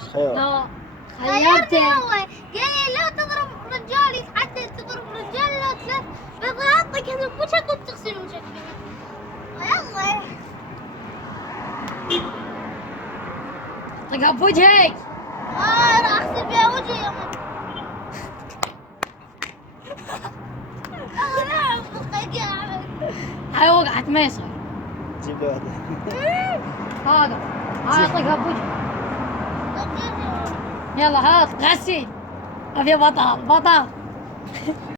خير. لا غيرني خيرته. هو قال لي لا تضرب رجال يتعدى تضرب رجال لا ثلاث بضغطك هذا وجهك وتغسل وجهك. يلا طقها بوجهك. راح اغسل بيها وجهي يا مان. لا افضل قاعد. هاي وقعت ما يصير. جيب لي واحدة. هذا هاي طقها بوجهك. يلا هات غسل. ابي بطل بطل.